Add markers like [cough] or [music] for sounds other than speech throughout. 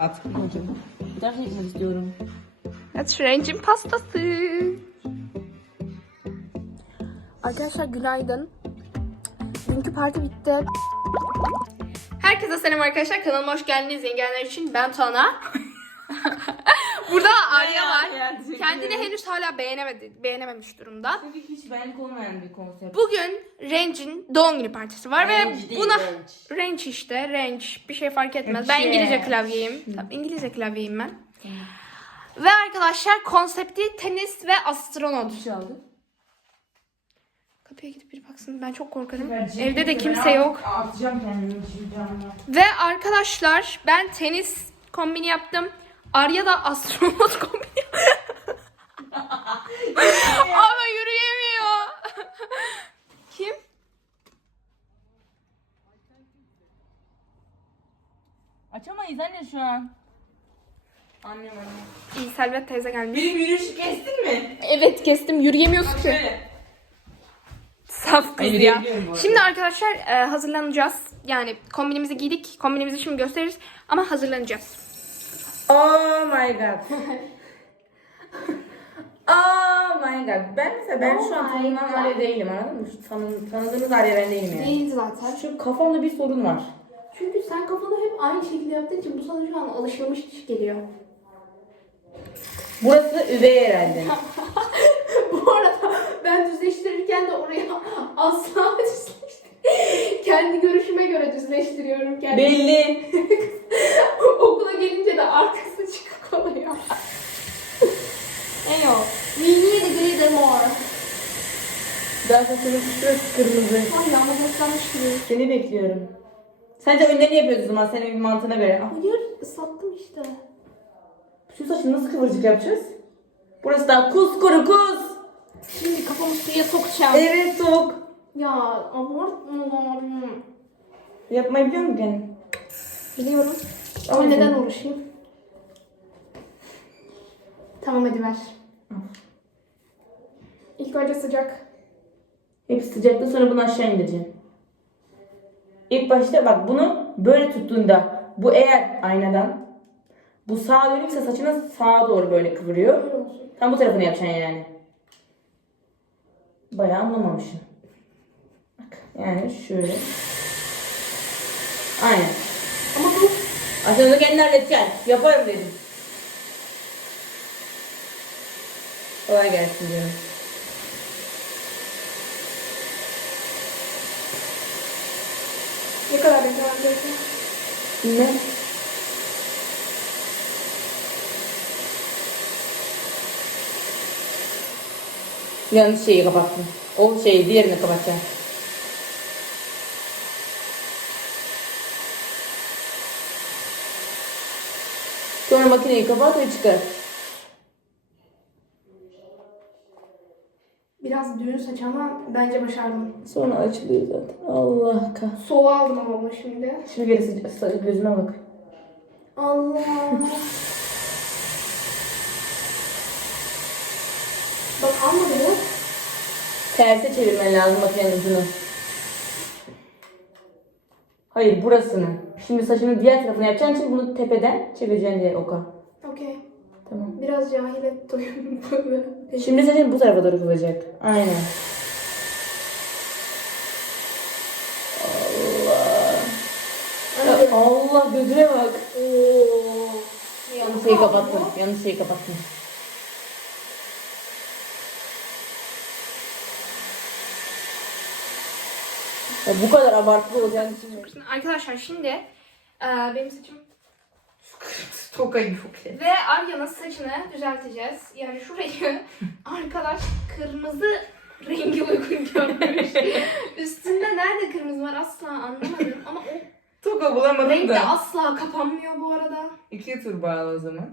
At. Ders yapmak istiyorum. Evet Şirin'cim pastası. Arkadaşlar günaydın. Dünkü parti bitti. Herkese selam arkadaşlar. Kanalıma hoş geldiniz. Yeni gelenler için ben Tuana. [laughs] Burada Arya var. Kendini henüz hala beğenemedi, beğenememiş durumda. Çünkü hiç benlik olmayan bir konsept. Bugün Range'in doğum günü partisi var Range ve değil, buna Range. Range işte Range bir şey fark etmez. Ben şey. İngilizce klavyeyim. Tabii İngilizce klavyeyim ben. Ve arkadaşlar konsepti tenis ve astronot. çaldı. Kapıya gidip bir baksın. Ben çok korkarım. Evde de kimse yok. Atacağım kendimi. Ve arkadaşlar ben tenis kombini yaptım. Arya da astronot kombini Ama yürüyemiyor. Kim? Açamayız anne şu an. Annem annem. İyi Selvet teyze gelmiş. Benim yürüyüşü kestin mi? Evet kestim yürüyemiyorsun ki. Şöyle. Saf kız Hayır, ya. yürüyebiliyorum bu arada. Şimdi arkadaşlar e, hazırlanacağız. Yani kombinimizi giydik. Kombinimizi şimdi gösteririz. Ama hazırlanacağız. Oh my god. [laughs] oh my god. Ben mesela ben şu an Oh my tanınan God. Arya değilim anladın mı? Şu tanı, tanıdığınız Arya ben değilim yani. Değil zaten. Şu kafamda bir sorun var. Çünkü sen kafanı hep aynı şekilde yaptığın için bu sana şu an alışılmış geliyor. Burası üvey herhalde. [laughs] bu arada ben düzleştirirken de oraya asla düzleştir. Kendi görüşüme göre düzleştiriyorum kendimi. Belli. [laughs] Okula gelince de arkası çıkık oluyor. Eyo. We need glitter more. Daha saçımın şurası kırmızı. Ay yağmur başlamış gibi. Seni bekliyorum. Sence önlerini yapıyoruz o zaman senin mantığına göre. Hayır ıslattım işte. Şu saçını nasıl kıvırcık yapacağız? Burası da kus kuru kus. Şimdi kafamı suya sokacağım. Evet soğuk. Ya abartma. Yapmayı biliyor musun? Biliyorum. Ama neden uğraşayım? Tamam hadi ver. İlk önce sıcak. Hep sıcakta sonra bunu aşağı indireceğim. İlk başta bak bunu böyle tuttuğunda bu eğer aynadan bu sağa dönükse saçını sağa doğru böyle kıvırıyor. Tam bu tarafını yapacaksın yani. Bayağı anlamamışım. Bak yani şöyle. Aynen. Aslında kendin halledeceksin. Yaparım dedim. Kolay gelsin diyorum. ne kadar beklemem gerekiyor? Bilmem. Yanlış şeyi kapattım. O şeyi diğerini kapatacağım. Makineyi kapat ve çıkar. Biraz düğün saç ama bence başardım. Sonra açılıyor zaten. Allah kah. Soğuğa aldım ama bunu şimdi. Şimdi geri sıca- sıca- gözüme bak. Allah. Bak almadı mı? Terse çevirmen lazım makinenin ucunu. Hayır burasını. Şimdi saçının diğer tarafını yapacağın için bunu tepeden çevireceksin diye oka. Okey. Tamam. Biraz cahil et doyum. Şimdi saçın bu tarafa doğru kıvıracak. Aynen. Allah. Allah gözüne bak. Oo. Yanlış şeyi kapattım. Yanlış şeyi kapattım. Ya bu kadar abartılı olacağını düşünmüyorum. Arkadaşlar şimdi e, benim saçım Çok ayıp çok şey. ve Arya'nın saçını düzelteceğiz. Yani şurayı [laughs] arkadaş kırmızı rengi uygun görmüş. Üstünde nerede kırmızı var asla anlamadım ama o Toka bulamadım renk de da. asla kapanmıyor bu arada. İki tur bağlı o zaman.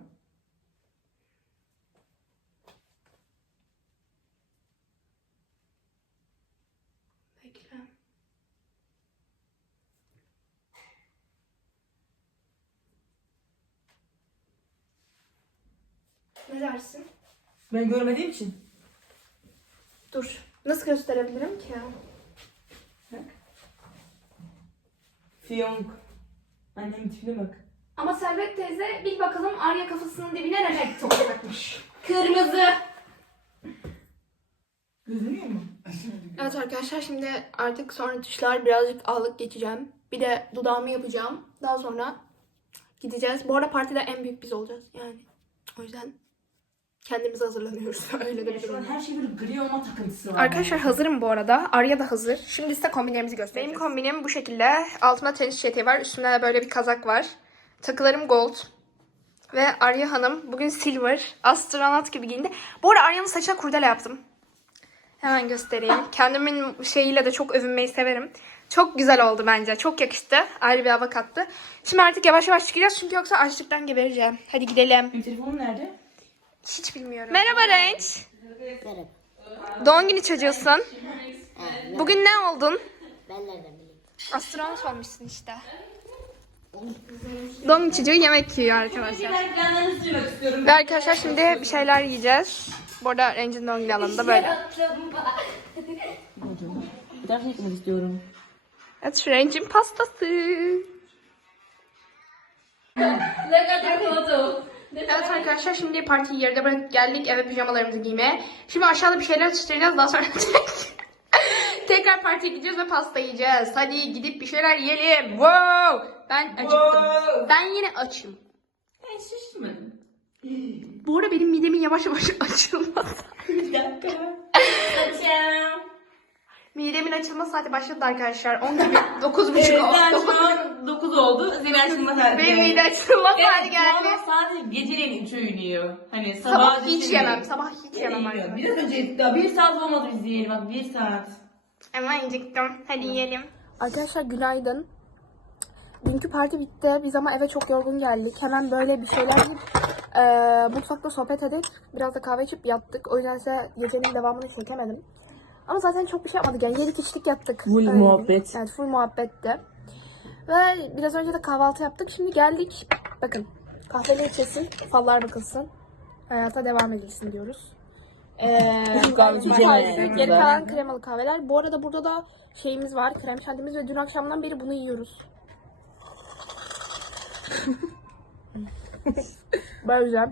Ne dersin? Ben görmediğim için. Dur. Nasıl gösterebilirim ki? Fiyonk. Annemin tipine bak. Ama Servet teyze bil bakalım Arya kafasının dibine ne renk takacakmış. Kırmızı. Gözünüyor mu? Evet arkadaşlar şimdi artık sonra tuşlar birazcık ağlık geçeceğim. Bir de dudağımı yapacağım. Daha sonra gideceğiz. Bu arada partide en büyük biz olacağız yani. O yüzden kendimiz hazırlanıyoruz. [laughs] Öyle de bir durum. her şey böyle gri olma takıntısı var. Arkadaşlar hazırım bu arada. Arya da hazır. Şimdi size kombinlerimizi göstereceğiz. Benim kombinim bu şekilde. Altımda tenis eteği var. Üstümde de böyle bir kazak var. Takılarım gold. Ve Arya Hanım bugün silver. Astronot gibi giyindi. Bu arada Arya'nın saçına kurdele yaptım. Hemen göstereyim. [laughs] Kendimin şeyiyle de çok övünmeyi severim. Çok güzel oldu bence. Çok yakıştı. Ayrı bir hava kattı. Şimdi artık yavaş yavaş çıkacağız çünkü yoksa açlıktan gebereceğim. Hadi gidelim. Benim telefonum nerede? Hiç bilmiyorum. Merhaba Renç. Merhaba. Doğum günü çocuğusun. Bugün ne oldun? ben nereden bileyim? Astronot olmuşsun işte. Doğum çocuğu yemek yiyor arkadaşlar. Ve arkadaşlar şimdi bir şeyler yiyeceğiz. Bu arada Range'in doğum günü alanında böyle. Bir daha çekmek istiyorum. Evet şu Range'in pastası. Evet arkadaşlar şimdi partiyi yerde bırakıp geldik eve pijamalarımızı giymeye. Şimdi aşağıda bir şeyler atıştıracağız daha sonra [laughs] tekrar partiye gideceğiz ve pasta yiyeceğiz. Hadi gidip bir şeyler yiyelim. Wow! Ben acıktım. Wow! Ben yine açım. Ben şişmedim. Bu arada benim midemin yavaş yavaş [laughs] açılması. Bir dakika. [laughs] Saçım. Midemin açılma saati başladı arkadaşlar. 10 gibi 9 buçuk Evet, oldu. ben Dokuz- şu an 9 oldu. Zira açılma saati. Benim mide açılma saati geldi. Valla sadece geceleyin üç öğün yiyor. Hani sabah, Sabah hiç yemem. Sabah hiç yemem arkadaşlar. Biraz önce daha bir saat olmadı biz yiyelim bak bir saat. Ama acıktım. Hadi yiyelim. Arkadaşlar günaydın. Dünkü parti bitti. Biz ama eve çok yorgun geldik. Hemen böyle bir şeyler yiyip eee, mutfakta sohbet edip biraz da kahve içip yattık. O yüzden size gecenin devamını çekemedim. Ama zaten çok bir şey yapmadık yani. Yedik içtik yattık. Full Öyle muhabbet. Evet full muhabbetti. Ve biraz önce de kahvaltı yaptık. Şimdi geldik. Bakın kahveli içilsin. Fallar bakılsın. Hayata devam edilsin diyoruz. Ee, yani. Geri kalan kremalı kahveler. Bu arada burada da şeyimiz var. Krem şantimiz ve dün akşamdan beri bunu yiyoruz. [laughs] Böyle.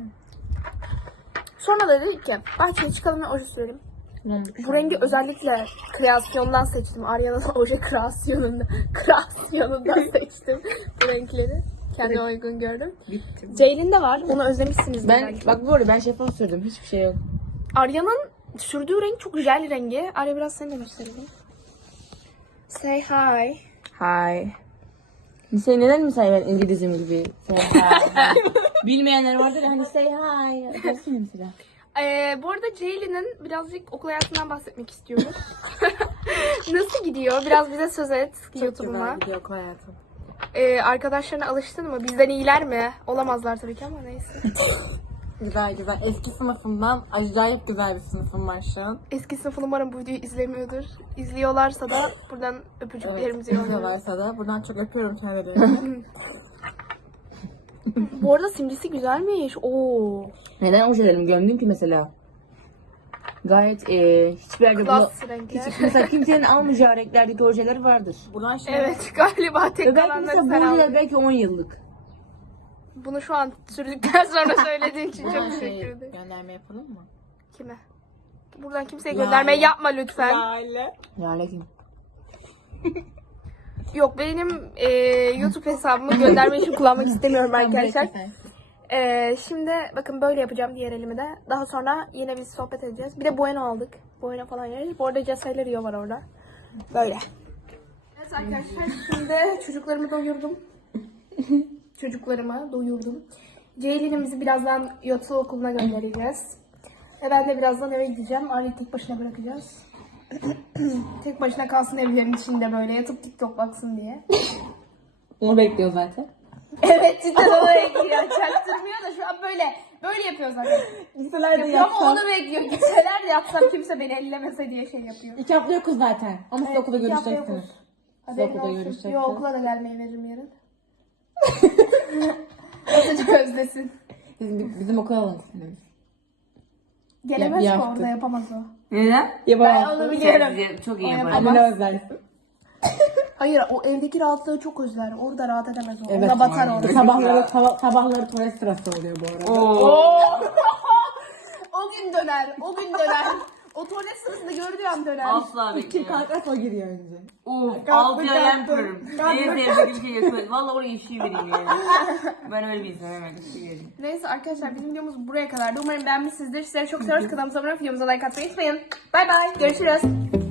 Sonra da dedik ki bahçeye çıkalım ve oje sürelim. Bu rengi özellikle kreasyondan seçtim. Arya'nın [laughs] oje kreasyonunda, kreasyonundan [laughs] seçtim bu renkleri. Kendime uygun gördüm. Bittim. Ceylin de var. Onu özlemişsiniz Ben belki. bak bu arada ben şeffaf sürdüm hiçbir şey yok. Arya'nın sürdüğü renk çok güzel rengi. Arya biraz seni de gösterelim. Say hi. Hi. Sen neden mi say ben İngilizim gibi? [laughs] Say hi. Bilmeyenler vardır ya hani say hi. Dersene mesela. Ee, bu arada Ceylin'in birazcık okul hayatından bahsetmek istiyoruz. [laughs] Nasıl gidiyor? Biraz bize söz et YouTube'uma. gidiyor hayatım. Ee, arkadaşlarına alıştın mı? Bizden iyiler mi? Olamazlar tabii ki ama neyse. [laughs] Güzel güzel. Eski sınıfımdan acayip güzel bir sınıfım var şu an. Eski sınıfın umarım bu videoyu izlemiyordur. İzliyorlarsa da buradan öpücüklerimizi yolluyoruz. İzliyorlarsa da buradan çok öpüyorum [laughs] kendilerini. Bu arada simgesi güzelmiş. Oo. Neden ojelerimi gömdüm ki mesela? Gayet eee hiçbir yerde bunu... Klas renkler. Hiç, mesela kimsenin [laughs] almayacağı renklerdeki ojeler vardır. buradan şey Evet galiba tek Ve belki kalanları mesela sen bu aldın. ojeler belki 10 yıllık. Bunu şu an sürdükten sonra [laughs] söylediğin için çok teşekkür ederim. gönderme yapalım mı? Kime? Buradan kimseye Lale. gönderme yapma lütfen. Lale. Yani kim? [laughs] Yok benim e, YouTube hesabımı gönderme için kullanmak istemiyorum arkadaşlar. E, şimdi bakın böyle yapacağım diğer elimi de. Daha sonra yine biz sohbet edeceğiz. Bir de bueno aldık. Bueno falan yeriz. Bu arada Cesayla Rio var orada. Böyle. Evet arkadaşlar şimdi çocuklarımı doyurdum. çocuklarımı doyurdum. Ceylin'in bizi birazdan yatılı okuluna göndereceğiz. Ve ben de birazdan eve gideceğim. Aileyi tek başına bırakacağız. Tek başına kalsın evlerin içinde böyle yatıp TikTok baksın diye. Onu bekliyor zaten. Evet cidden onu bekliyor. Çaktırmıyor da şu an böyle böyle yapıyor zaten. Liseler de Yapıyor ama yapsam. onu bekliyor. Gitseler de yapsam kimse beni ellemese diye şey yapıyor. İki hafta yokuz zaten. Ama siz okulda iki hafta görüşeceksiniz. yokuz. Haberin okulda olsun. görüşeceksiniz. Yo okula da gelmeyi veririm yarın. Azıcık özlesin. Bizim, bizim okul alalım. Gelemez Ya- ki yaptı. orada yapamaz o. Neden? Ben onu biliyorum. Çok iyi O yapar. yapamaz. Annene özlersin. [laughs] Hayır o evdeki rahatlığı çok özler. Orada rahat edemez o. Evet, Ona batar orada. Sabahları, sabahları tuvalet sırası oluyor bu arada. [laughs] O gün döner. O gün döner. O tuvalet sırasında gördüğü an döner. Asla Kim beklemem. kalkarsa o giriyor önce. Of, Kalktı, altıya yem kalktı. koyarım. Kalktı. Neye sevdiğim bir şey yapıyorum. Valla oraya işi vereyim yani. [laughs] ben öyle bir insanım hemen işi vereyim. Neyse arkadaşlar bizim videomuz buraya kadardı. Umarım beğenmişsinizdir. Sizleri çok seviyoruz. Kanalımıza abone olup videomuza like atmayı unutmayın. Bay bay. Görüşürüz.